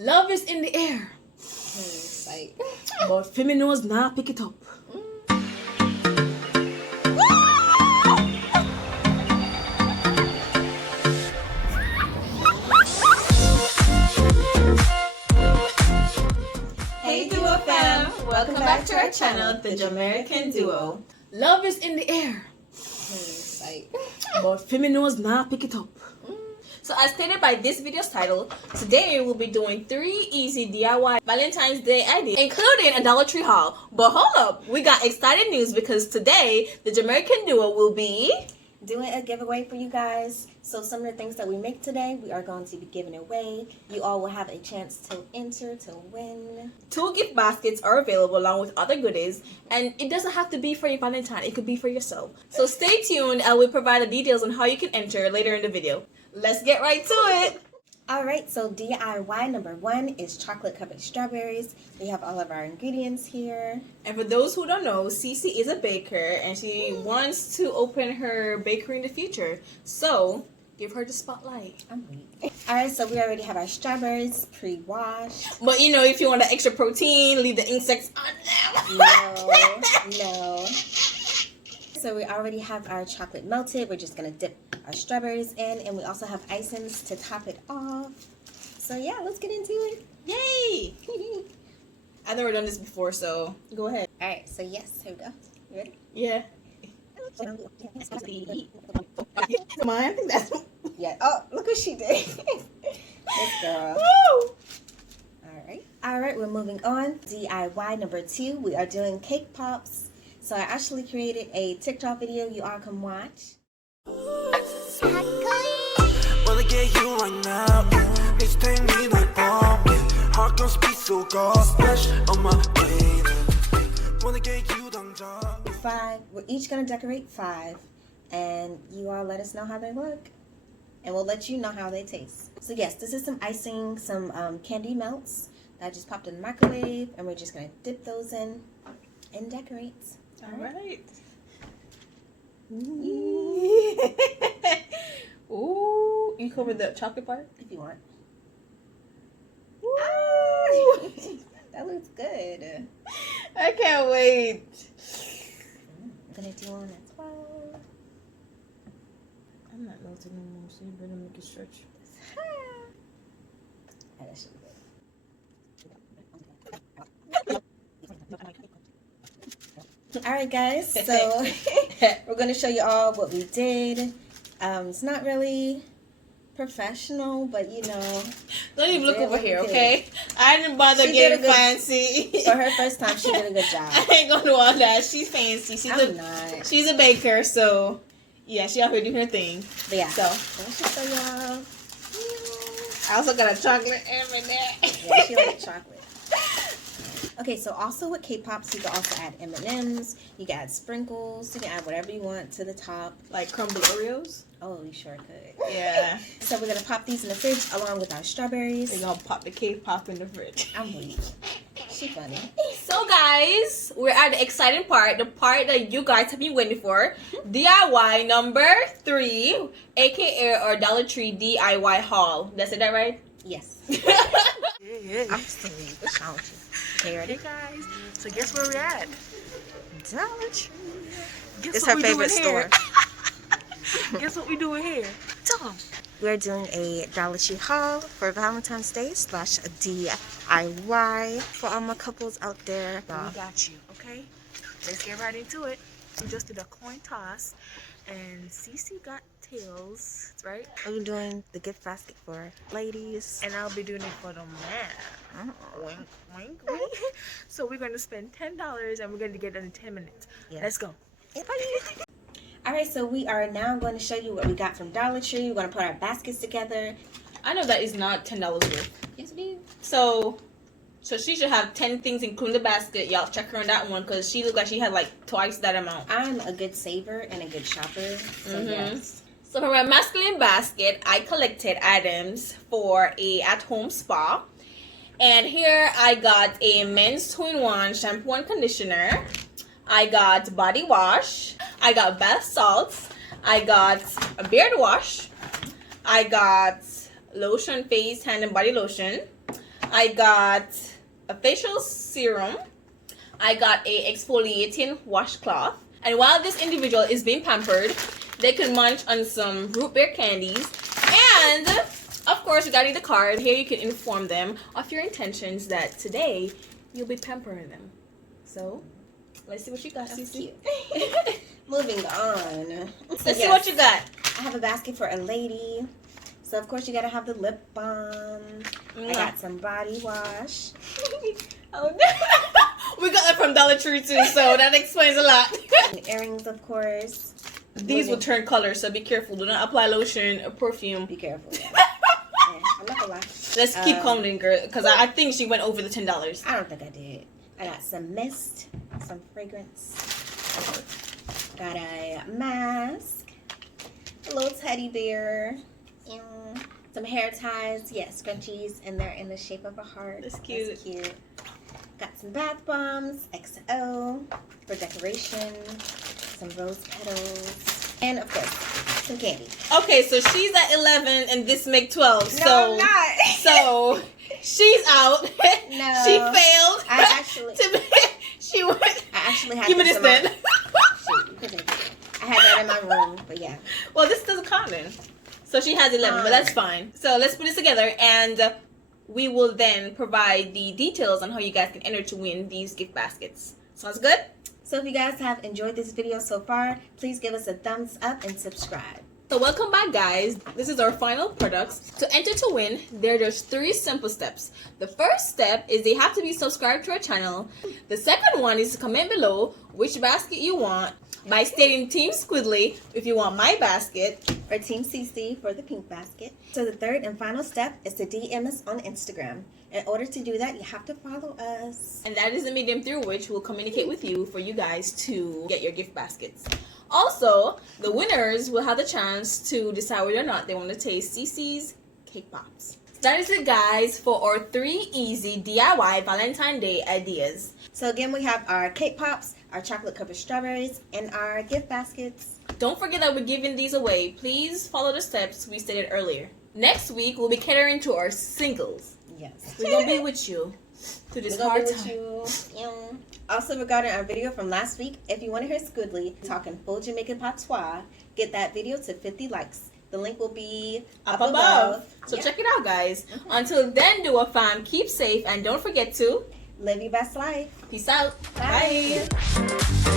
Love is in the air. Like, But feminoes now pick it up. hey Duo fam! Welcome back to our channel, the Jamerican Duo. Love is in the air. Like, But feminoes now pick it up. so as stated by this video's title, today we'll be doing 3 easy DIY Valentine's Day ideas, including a Dollar Tree haul. But hold up, we got exciting news because today the Jamerican Duo will be doing a giveaway for you guys. So some of the things that we make today, we are going to be giving away. You all will have a chance to enter to win. 2 gift baskets are available along with other goodies, and it doesn't have to be for your Valentine, it could be for yourself. So stay tuned and we'll provide the details on how you can enter later in the video. Let's get right to it. Alright, so DIY number 1 is chocolate covered strawberries. We have all of our ingredients here. And for those who don't know, CiCi is a baker and she wants to open her bakery in the future. So give her the spotlight. I'm weak. Alright, so we already have our strawberries pre-washed. But you know, if you want the extra protein, leave the insects on them. No. So we already have our chocolate melted. We're just going to dip our strawberries in. And we also have icings to top it off. So yeah, let's get into it. Yay! I've never done this before, so go ahead. Alright, so yes, here we go. You ready? Yeah. Mine, I think that's... Yeah. Oh, look what she did. This girl. Woo! Alright, we're moving on. DIY number 2. We are doing cake pops. So I actually created a TikTok video you all can watch. Wanna get you right now. It's take me like bomb. Heart goes beat so god. Splash on my brain. Wanna get you down. 5. We're each gonna decorate 5, and you all let us know how they look, and we'll let you know how they taste. So yes, this is some icing, some candy melts that I just popped in the microwave, and we're just gonna dip those in and decorate. All right. Ooh, you cover the chocolate part? If you want. Ooh. That looks good. I can't wait. I'm gonna do one as well. I'm not melting no more, so you better make it stretch. That should be good. Alright guys, so we're going to show you all what we did. It's not really professional, but you know. Don't even look over here, okay? I didn't bother She getting did a good- fancy. For her first time, she did a good job. I ain't gonna do all that. She's fancy. I'm not. She's a baker, so yeah, she out here doing her thing. But yeah, So let's just show y'all. I also got a chocolate M in there. Yeah, she likes chocolate. Okay, so also with K-Pops, you can also add M&Ms. You can add sprinkles. You can add whatever you want to the top. Like crumbled Oreos. Oh, you sure could. Yeah. So we're gonna pop these in the fridge along with our strawberries. We're gonna pop the K-pop in the fridge. I'm weak. She funny. So guys, we're at the exciting part, the part that you guys have been waiting for. DIY number 3, aka our Dollar Tree DIY haul. Did I say that right? Yes. Yeah. I'm silly. What's wrong with you? Okay, ready? Hey guys, so guess where we're at? Dollar Tree. Guess It's what her we favorite doing store. here? Guess what we doing here? Tell them. We're doing a Dollar Tree haul for Valentine's Day / DIY for all my couples out there. We got you, okay? Let's get right into it. We just did a coin toss, and CiCi got tails, right? I'm doing the gift basket for ladies. And I'll be doing it for the man. Wink, wink, wink. So we're going to spend $10, and we're going to get it in 10 minutes. Yeah. Let's go. Alright, so we are now going to show you what we got from Dollar Tree. We're going to put our baskets together. I know that is not $10 worth. Yes, it is. So she should have 10 things including the basket. Y'all check her on that one because she looked like she had like twice that amount. I'm a good saver and a good shopper. So yes. So for my masculine basket, I collected items for a at-home spa. And here I got a men's 2-in-1 shampoo and conditioner. I got body wash. I got bath salts. I got a beard wash. I got lotion, face, hand, and body lotion. I got a facial serum. I got a exfoliating washcloth. And while this individual is being pampered, they can munch on some root beer candies. And of course, regarding the card, here you can inform them of your intentions that today you'll be pampering them. So, let's see what you got, CiCi. Moving on. Let's see what you got. I have a basket for a lady. So, of course, you got to have the lip balm. I got some body wash. Oh, no. We got that from Dollar Tree too, so that explains a lot. And earrings, of course. These will turn color, so be careful. Do not apply lotion or perfume. Be careful. Yeah, I'm not gonna lie. Let's keep combing, girl, because I think she went over the $10. I don't think I did. I got some mist, some fragrance. Got a mask, a little teddy bear, some hair ties, scrunchies, and they're in the shape of a heart. That's cute. That's cute. Got some bath bombs, XO, for decoration, some rose petals, and of course, some candy. Okay, so she's at 11 and this make 12. No, so, I'm not. So she's out. No. She failed. I actually. She went. I actually had Give me this then. Shoot, you can take it. I had that in my room, but yeah. Well, this doesn't count then. So she has 11, but that's fine. So let's put this together and we will then provide the details on how you guys can enter to win these gift baskets. Sounds good? So if you guys have enjoyed this video so far, please give us a thumbs up and subscribe. So welcome back, guys. This is our final products. To enter to win, there are just 3 simple steps. The first step is they have to be subscribed to our channel. The second one is to comment below which basket you want by stating Team Squidly if you want my basket, or Team CiCi for the pink basket. So the third and final step is to DM us on Instagram. In order to do that, you have to follow us. and that is the medium through which we'll communicate with you for you guys to get your gift baskets. Also, the winners will have the chance to decide whether or not they want to taste CiCi's cake pops. That is it, guys, for our 3 easy DIY Valentine Day ideas. So again, we have our cake pops, our chocolate covered strawberries, and our gift baskets. Don't forget that we're giving these away. Please follow the steps we stated earlier. Next week, we'll be catering to our singles. Yes. We're going to be with you through this hard time. Also, regarding our video from last week, if you want to hear Squidly talking full Jamaican patois, get that video to 50 likes. The link will be Up above. So check it out, guys. Until then, Duo fam, keep safe and don't forget to live your best life. peace out. Bye. Bye.